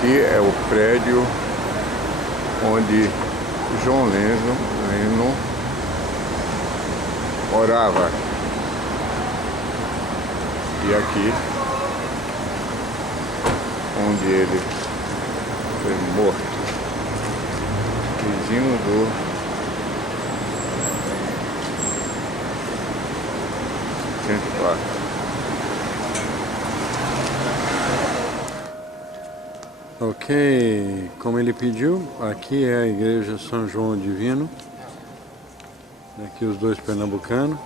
aqui é o prédio onde John Lennon morava. E aqui onde ele foi morto, vizinho do centro. Ok, como ele pediu, aqui é a igreja São João Divino. Aqui os dois pernambucanos.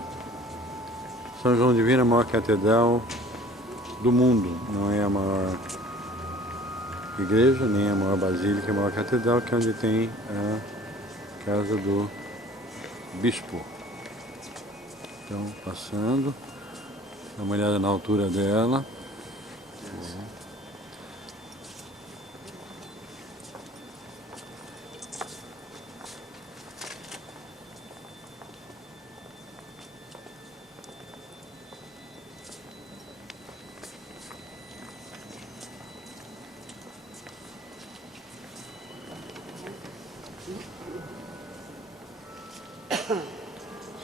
São João Divino é a maior catedral do mundo, não é a maior igreja, nem a maior basílica, é a maior catedral, que é onde tem a casa do bispo. Então, passando, dá uma olhada na altura dela.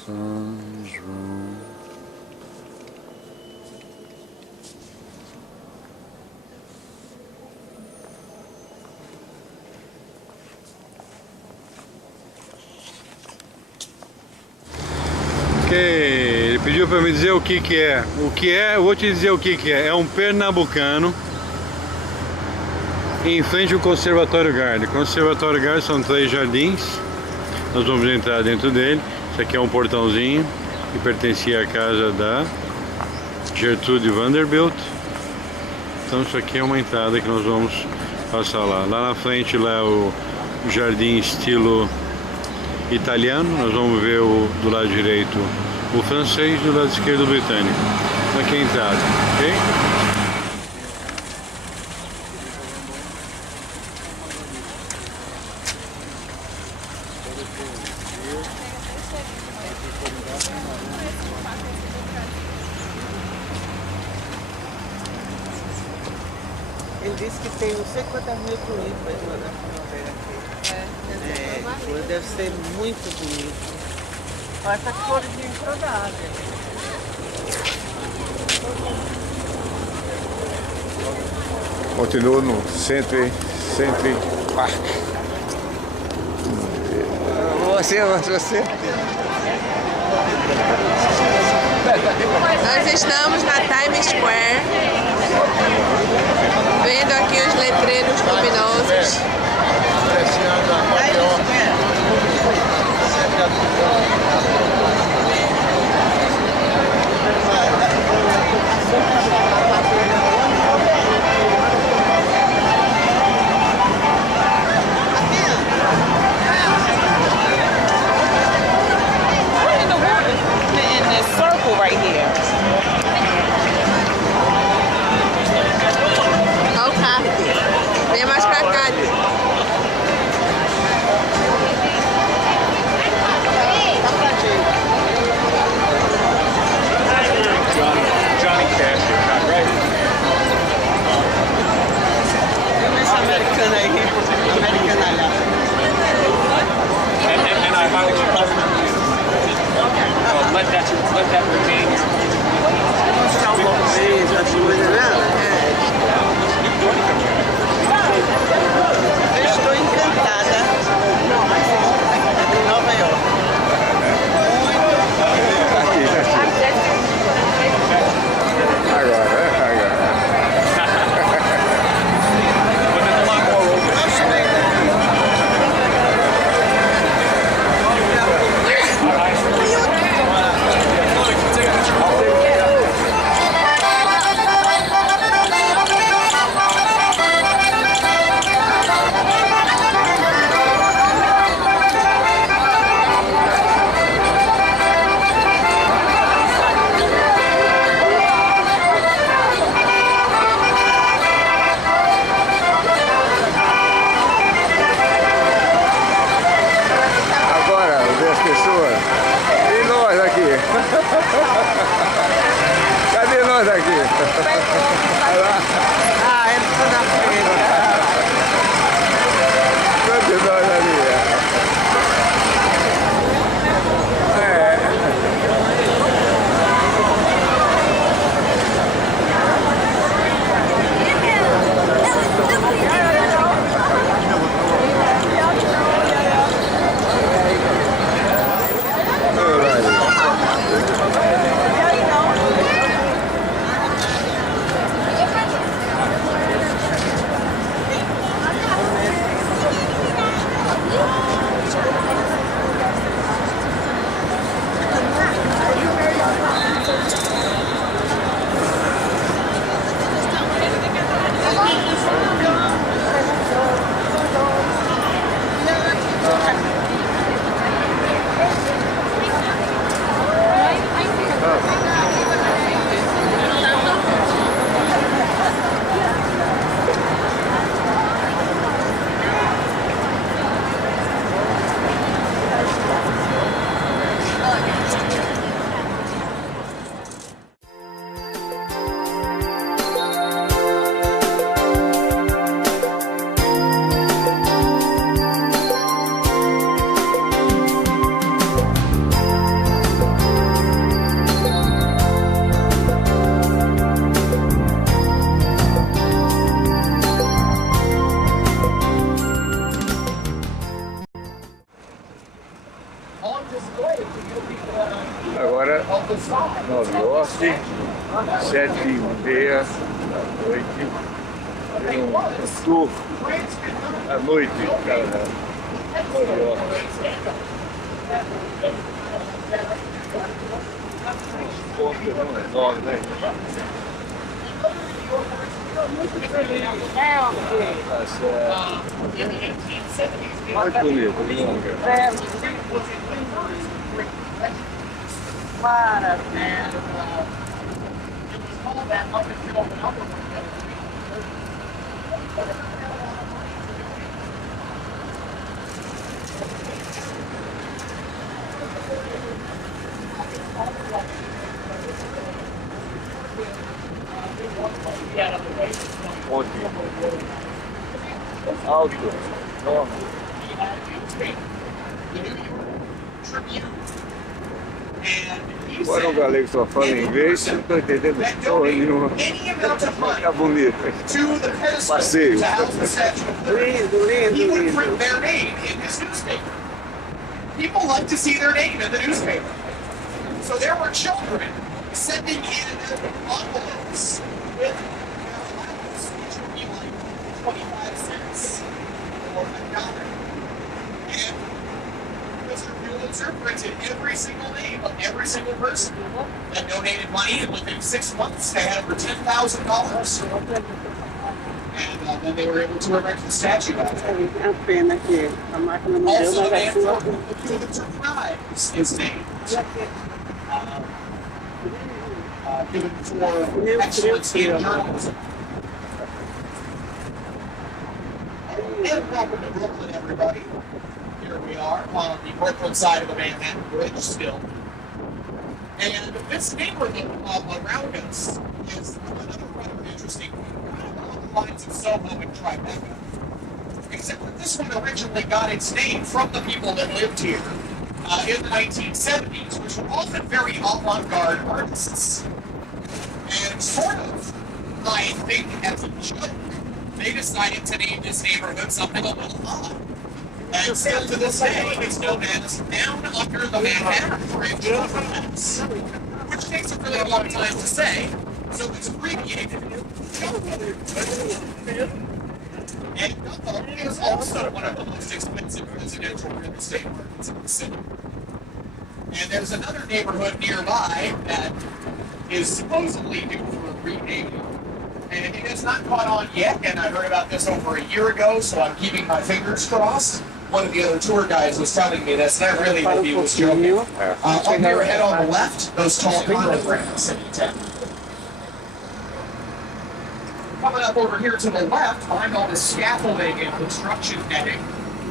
São João. Ok, ele pediu para me dizer o que é. O que é, eu vou te dizer o que é. É um pernambucano em frente ao Conservatório Garden. Conservatório Garden são 3 jardins. Nós vamos entrar dentro dele. Esse aqui é um portãozinho que pertencia à casa da Gertrude Vanderbilt. Então isso aqui é uma entrada que nós vamos passar lá. Lá na frente lá é o jardim estilo italiano. Nós vamos ver do lado direito o francês e do lado esquerdo o britânico. Aqui é a entrada, ok? Ele disse que tem não sei quantas mil tulipas na primavera aqui. Deve ser muito bonito. Olha essa florzinha encrodada. Continua no Century Park. Você. Nós estamos na Times Square, vendo aqui os letreiros luminosos. Right here. Olha o carro. Vem mais pra cá. Johnny Cash, right? Essa americana aí, americana lá. And I highly recommend let that remain. Estou encantada. Em Nova York. Agora. Cadê nós aqui? Ah, ele ficou na frente. Agora, 9 horas, 7h30 da noite. Tem um tour à noite, cara. 9 horas. Ponto enorme, né? Muito feliz. Tá certo. Muito bonito, longa. Maravilha. Ponte alto, enorme. Agora o galego só fala inglês, não estou entendendo porra nenhuma. Tá bonito. Passeio. Lindo, lindo, lindo. People like to see their name in the newspaper. So there were children sending in envelopes with allowance, which would be like 25 cents or $1. And Mr. Pulitzer printed every single name of every single person that donated money, and within 6 months they had over $10,000. And then they were able to erect the statue. A pena que a máquina não deu, Also, the mas a man sua... from the Pulitzer Prize is named. Given for excellence in journalism. And welcome to Brooklyn, everybody. Here we are on the Brooklyn side of the Manhattan Bridge still. And this neighborhood around us is another rather interesting one, kind of along the lines of Soho and Tribeca. Except that this one originally got its name from the people that lived here in the 1970s, which were often very avant-garde artists. And sort of, I think, as a joke, they decided to name this neighborhood something a little odd. And still to this day, it's known as Down Under the Manhattan Bridge Overpass, which takes a really long time to say, so it's abbreviated. And Gumbo is also one of the most expensive residential real estate markets in the city. And there's another neighborhood nearby that is supposedly due for a renaming. And it has not caught on yet, and I heard about this over a year ago, so I'm keeping my fingers crossed. One of the other tour guides was telling me this, and I really hope he was joking. Up here ahead on the left, those tall condominiums in town. Coming up over here to the left, behind all this scaffolding and construction netting,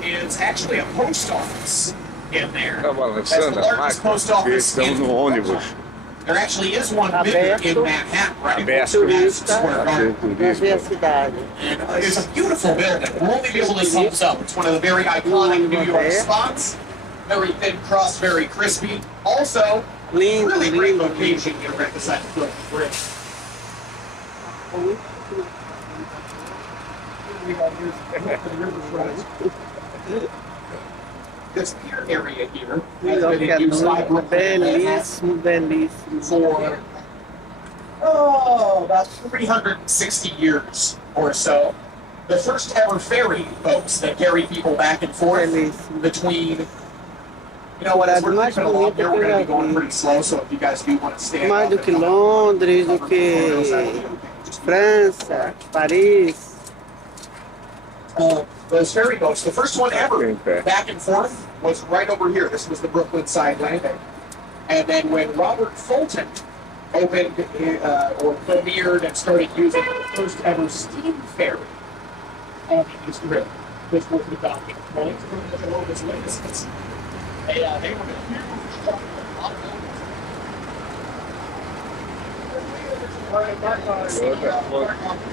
is actually a post office in there. That's the largest post office in the world. There actually is one bigger in Manhattan, right? Turista, pra ver a cidade. It's a beautiful building. We'll only be able to sum up. It's one of the very iconic New York spots. Very thin crust, very crispy. Also, really great location here right beside the bridge. This pier area here has been in use by Brooklyn belíssimo, belíssimo. for about 360 years or so. The first ever ferry boats that carry people back and forth between. You know what? As we're moving along here, we're going to be going pretty slow. So if you guys do want to stand Mais up do and que help, Londres, do que França, Paris. Those ferry boats, the first one ever back and forth was right over here. This was the Brooklyn side landing. And then when Robert Fulton opened or premiered and started using the first ever steam ferry on the East River, this was the docking point for the Jehovah's Witnesses. They were a huge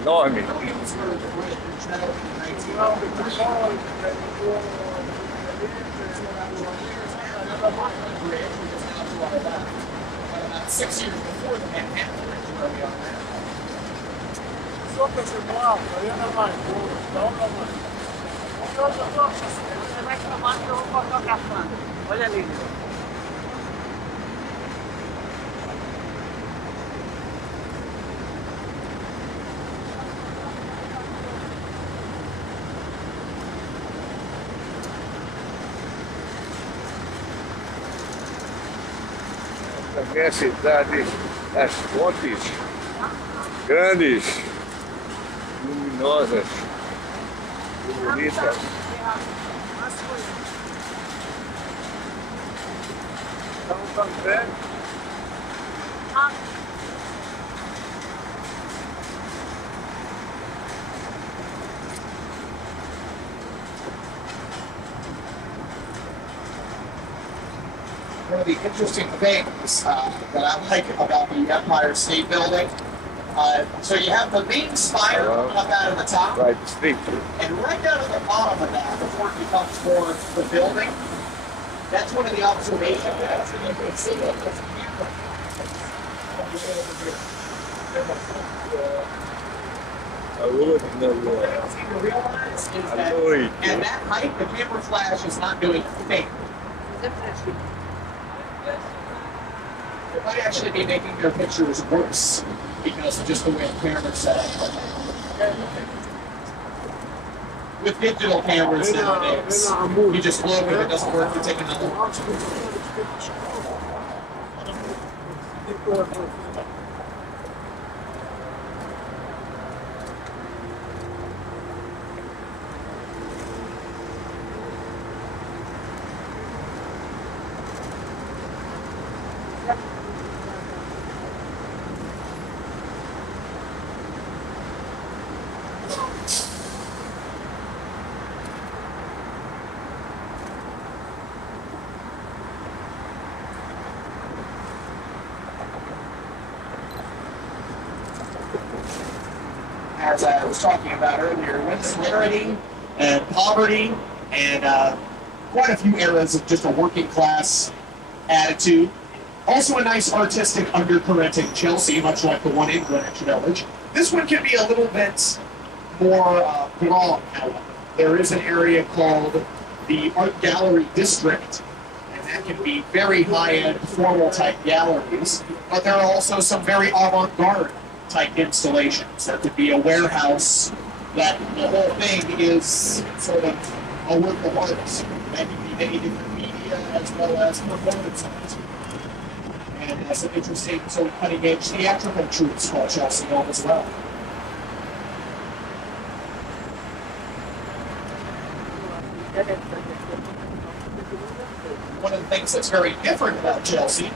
Enorme. About 6 years before the Manhattan Bridge, where we are now. Você vai tomar que eu vou fotografando. Olha ali. Minha cidade, as fontes grandes, luminosas, bonitas. Então, também. One of the interesting things that I like about the Empire State Building, so you have the main spire up out of the top, Right, street. and right down at the bottom of that, before it becomes towards the building, that's one of the observation decks, and you can see it as a camera. Allure, What you need to realize is that Allure. at that height, the camera flash is not doing a thing. It might actually be making their pictures worse because of just the way the camera's set up. With digital cameras nowadays, you just look and it doesn't work, you take another one. As I was talking about earlier, with similarity and poverty and quite a few eras of just a working class attitude. Also a nice artistic undercurrent in Chelsea, much like the one in Greenwich Village. This one can be a little bit more broad, however. There is an area called the Art Gallery District, and that can be very high-end, formal-type galleries, but there are also some very avant-garde type installations. There could be a warehouse that the whole thing is sort of a work of art. That can be many different media as well as performance art. And has some interesting sort of cutting edge theatrical troops called Chelsea Home as well. One of the things that's very different about Chelsea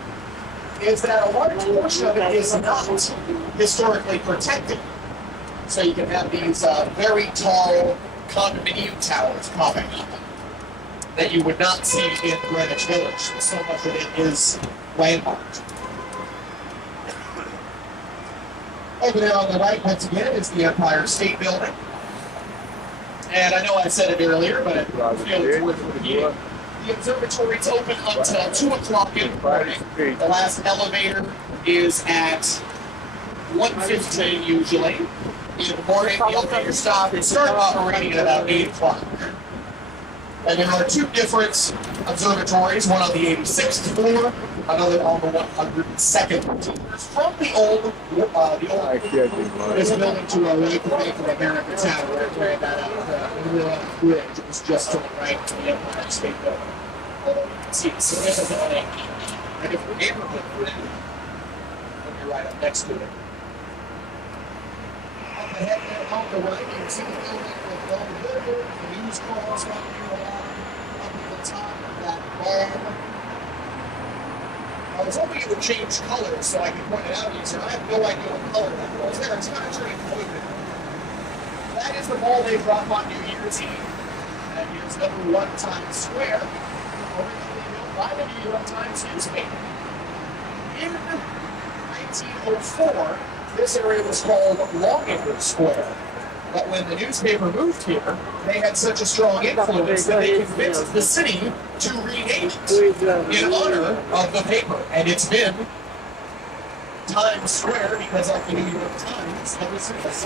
is that a large portion of it is not historically protected. So you can have these very tall condominium towers popping up that you would not see in Greenwich Village. So much of it is landmarked. Over there on the right, once again, is the Empire State Building. And I know I said it earlier, but I feel it's worth repeating. The observatory's open until 2 o'clock in the morning. The last elevator is at 1:15 usually. In the morning, the elevator starts operating at about 8 o'clock. And there are two different observatories, one on the 86th floor, another on the 102nd. From the old this building to our right, the Bank of America Tower, right where that out the bridge. It was just to the right of the Empire State Building. Although you can see it's significantly a different neighborhood for that. And you're right up next to it. Up ahead there on the right, you can see the building with all the billboards, the news calls running along up at the top of that ball. I was hoping it would change colors so I could point it out easier. I have no idea what color that was there. It's kind of turning blue. That is the ball they drop on New Year's Eve. And here's number 1 Times Square, originally built by the New York Times newspaper. In 1904, this area was called Lauderdale Square. But when the newspaper moved here, they had such a strong influence that they convinced the city to rename it in honor of the paper. And it's been Times Square because of the New York Times ever since.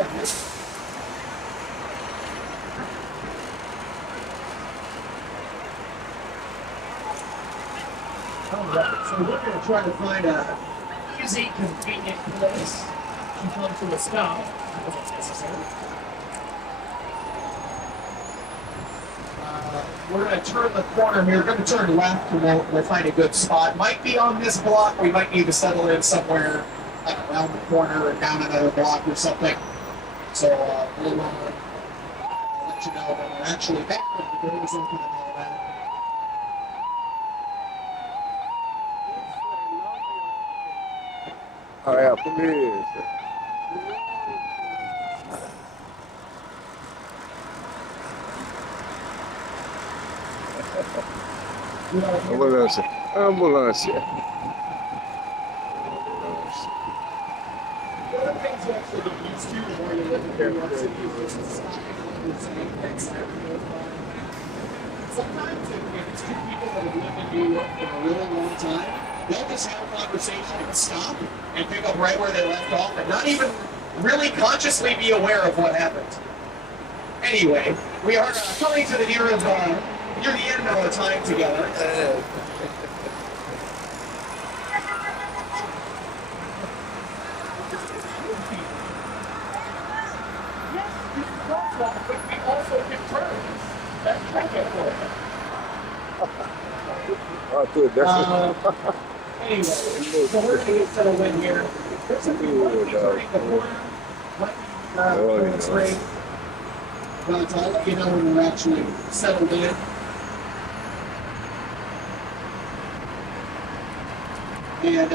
Alright, so we're going to try to find a easy, convenient place to come to a stop, if it's necessary. we're going to turn the corner here. We're going to turn left and we'll find a good spot. Might be on this block. We might need to settle in somewhere like around the corner or down another block or something. So we'll let you know when we're actually back when the doors open and all that. Ah, é a polícia. Ambulância. Ambulância. One of the things you actually get used to the more you live in New York City is just stopping and saying things that goes by. Sometimes if it's two people that have lived in New York for a really long time, they'll just have a conversation and stop and pick up right where they left off and not even really consciously be aware of what happened. Anyway, we are coming to the near the end of our time together. But we also can turn. That's perfect for it. Ah, tudo dessa. Anyway, so we're going to get settled in here. There's some people turning the corner. Might be straight. But I'll let you know when we're actually settled in. And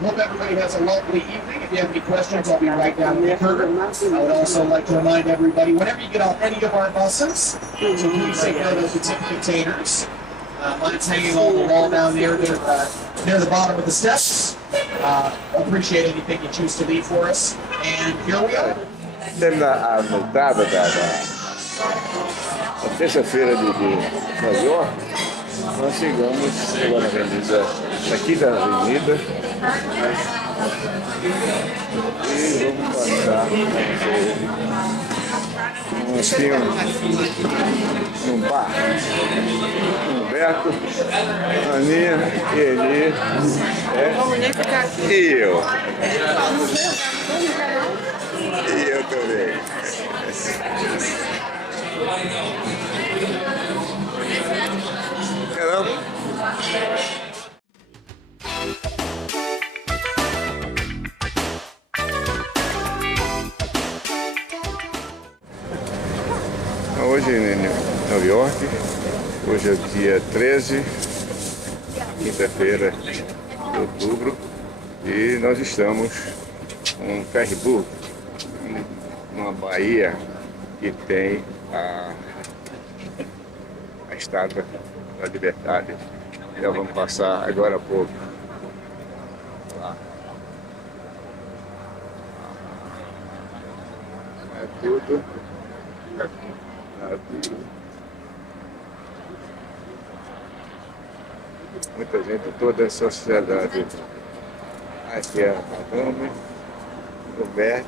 hope everybody has a lovely evening. If you have any questions, I'll be right down in the curtain. I would also like to remind everybody, whenever you get off any of our buses, so please take note of the tip containers. Mine's hanging on the wall down there near the bottom of the steps. Appreciate anything you choose to leave for us. And here we are. Termina a noitada da terça-feira de Nova York, nós chegamos agora na avenida, aqui da avenida, e vamos passar assim num bar. Humberto, Aninha e Eli, e eu. E eu também. Caramba. Hoje em Nova York, hoje é o dia 13, quinta-feira de outubro, e nós estamos em CARIBE, uma baía que tem a estátua da Liberdade. Já vamos passar agora há pouco lá. É tudo. Muita gente, toda a sociedade. Aqui é a Madame, o Bert.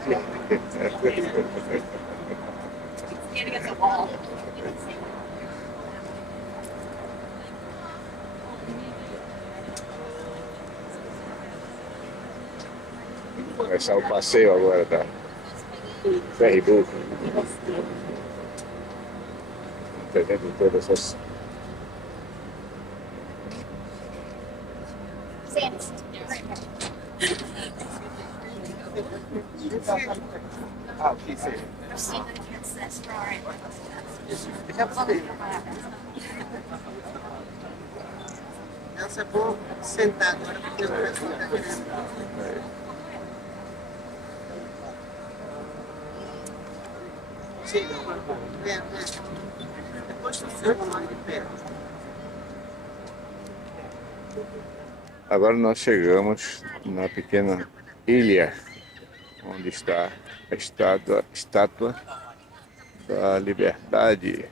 Vou começar o passeio agora da CARIBE. Muita gente, toda a sociedade. Essa é boa sentar agora, porque eu não vou sentar direto. Chega, depois tu filma mais de perto. Agora nós chegamos na pequena ilha onde está a estátua da Liberdade.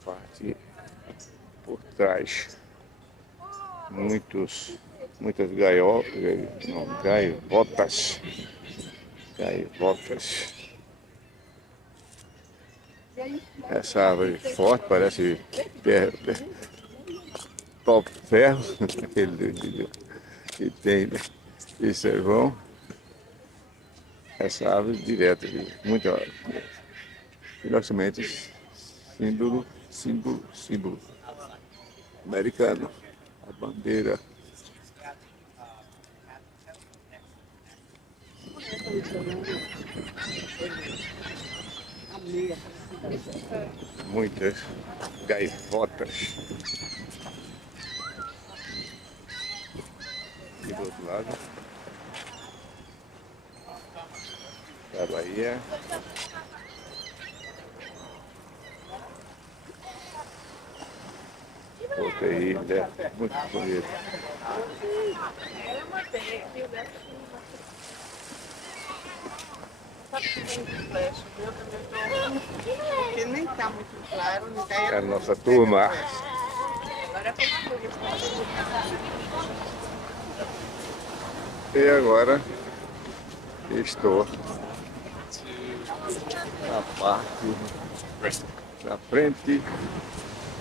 A parte por trás, muitas gaivotas. Essa árvore forte, parece top ferro, aquele que tem, isso é bom. essa árvore direto aqui. Muita financiamentos, símbolo americano, a bandeira. Muitas gaivotas. E do outro lado, da Bahia. Outra ilha, muito bonita. Porque nem tá muito claro, nem tá. É a nossa turma. E agora estou na parte da frente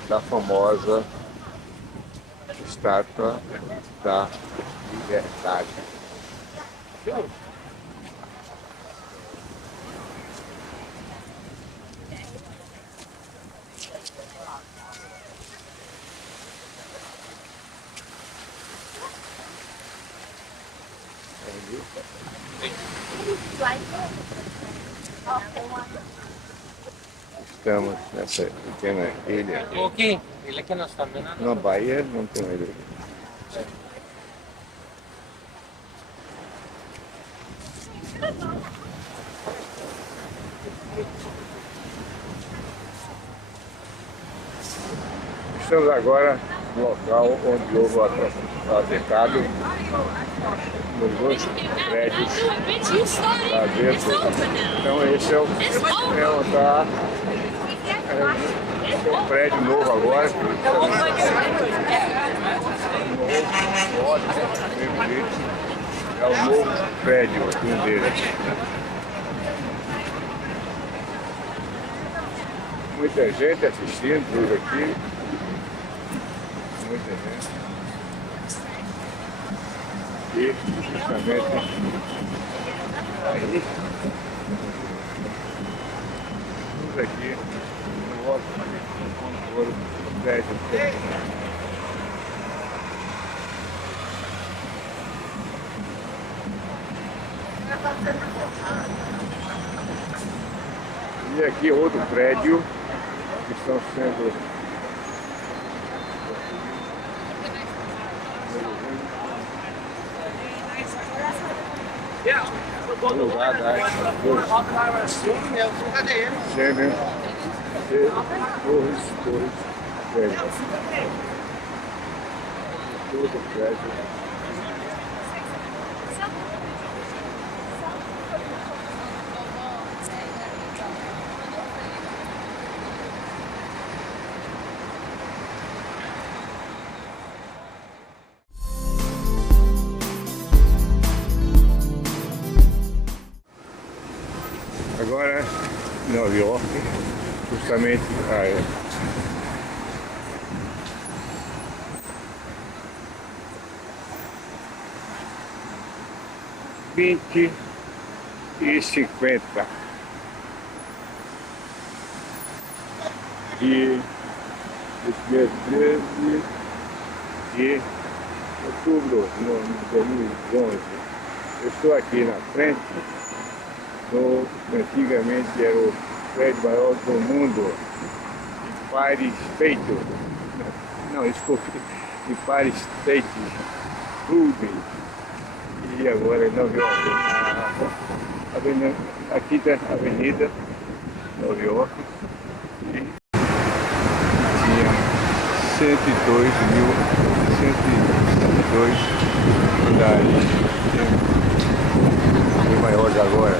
da famosa estátua da Liberdade. Estamos nessa pequena ilha. Ok, ele que nós estamos vendo. Na Bahia não tem ilha. Estamos agora no local onde houve o atentado nos dois prédios lá dentro. Então esse é um prédio novo agora. É o novo prédio, um deles. Muita gente assistindo tudo aqui. Muita gente. E justamente aí, estamos aqui no outro prédio. E aqui outro prédio que estão sendo alugado gêmeos e torres prédios. Todo prédio. Agora, em Nova York, justamente a 20 e 50 de dia 13 de outubro de 2011. Eu estou aqui na frente do antigamente era o prédio maior do mundo, Empire State, não, desculpe, Empire State Building, e agora é Nova York, a Quinta Avenida, Nova York, e tinha 102 andares, e maiores agora.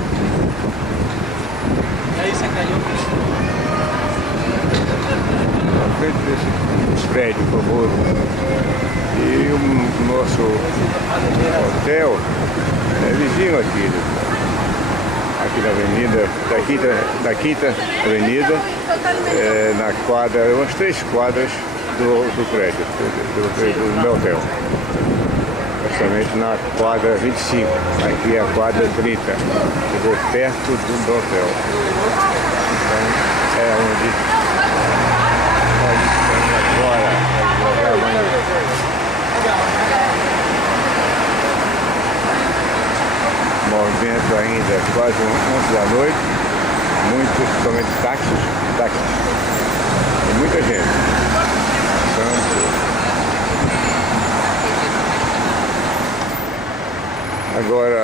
Aí você caiu. Na frente desse prédio famoso. E o nosso hotel é vizinho aqui na avenida, da Quinta Avenida, na quadra, umas 3 quadras do prédio, do meu hotel. Justamente na quadra 25. Aqui é a quadra 30. Chegou perto do hotel. Então é onde nós estamos agora. Movimento ainda quase 11 da noite. Muitos, somente táxis. E muita gente. Agora,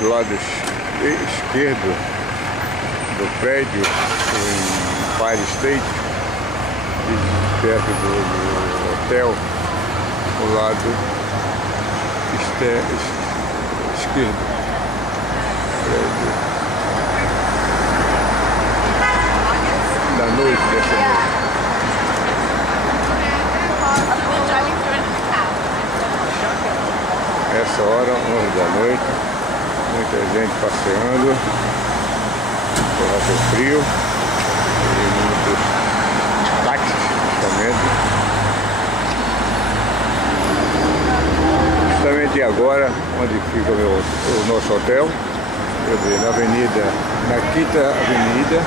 do lado esquerdo do prédio, em Empire State, perto do hotel, o lado esquerdo, prédio da noite, dessa noite. Essa hora, 11 da noite, muita gente passeando, por do frio, e muitos táxis também. Justamente agora, onde fica o nosso hotel, quer dizer, na Quinta Avenida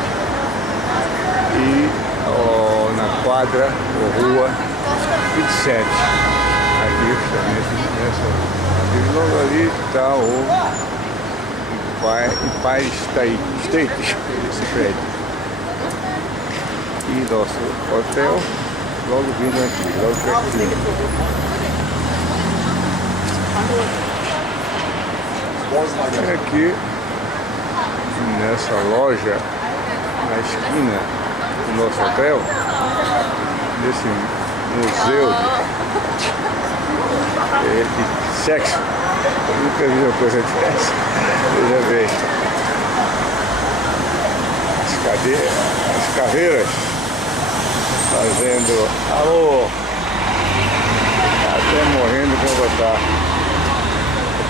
e na quadra ou rua 27. Aqui justamente nessa. Logo ali está o Empire State, esse prédio. E nosso hotel logo vindo aqui, logo pertinho. E aqui nessa loja, na esquina do nosso hotel, nesse museu de sexo. Eu nunca vi uma coisa dessa. Veja bem. As caveiras fazendo alô. Até morrendo com botar.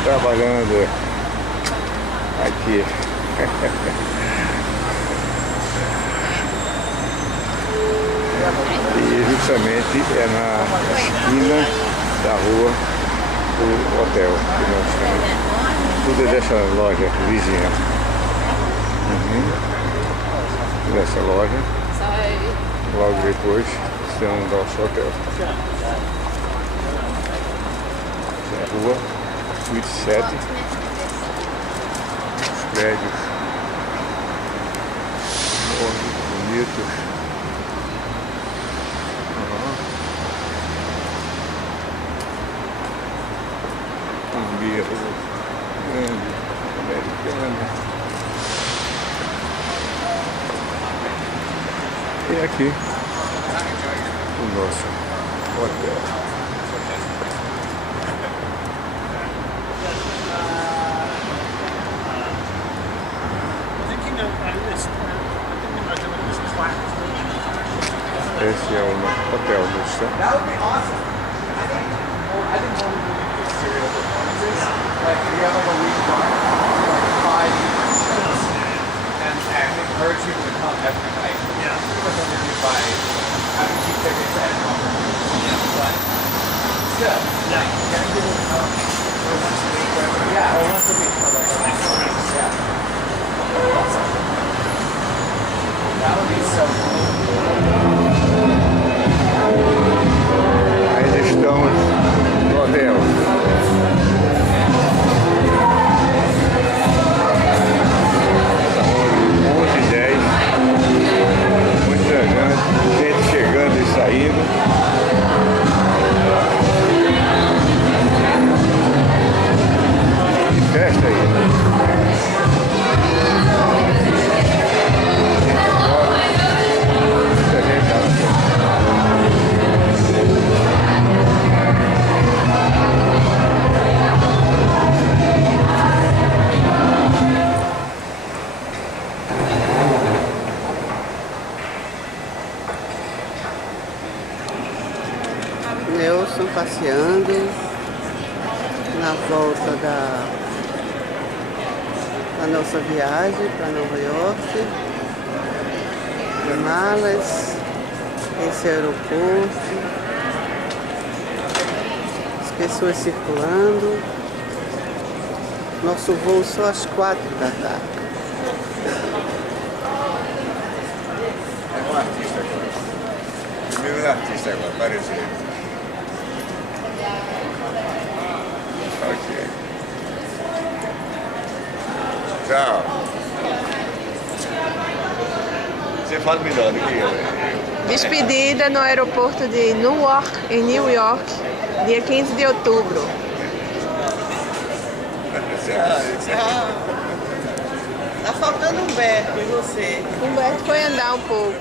Trabalhando aqui. E justamente é na esquina da rua do hotel que nós estamos. Tudo é dessa loja vizinha. Dessa loja. Logo depois estamos no nosso hotel. Essa é a rua 27. Os prédios bonitos. Grande, americana. E aqui o nosso hotel. Esse é o hotel do Sant. Like we have like a week long, like 5 shows, and I encourage people to come every night. Yeah. With them to buy having cheap tickets and opportunities. Yeah. But still, like getting people to come once a week. Yeah, or once a week for like a nice week. Yeah. Awesome. That would be so cool. Ainda estamos no hotel. Gente chegando e saindo. Que festa aí. Muita gente tá Nelson passeando na volta da nossa viagem para Nova York, de malas, esse aeroporto, os pessoas circulando. Nosso voo só às 4 da tarde. É um artista agora. Primeiro artista agora, apareceu. Ok. Tchau. Você fala melhor do que eu. Despedida no aeroporto de Newark, em New York, dia 15 de outubro. Tá faltando um Humberto, e você? Humberto foi andar um pouco.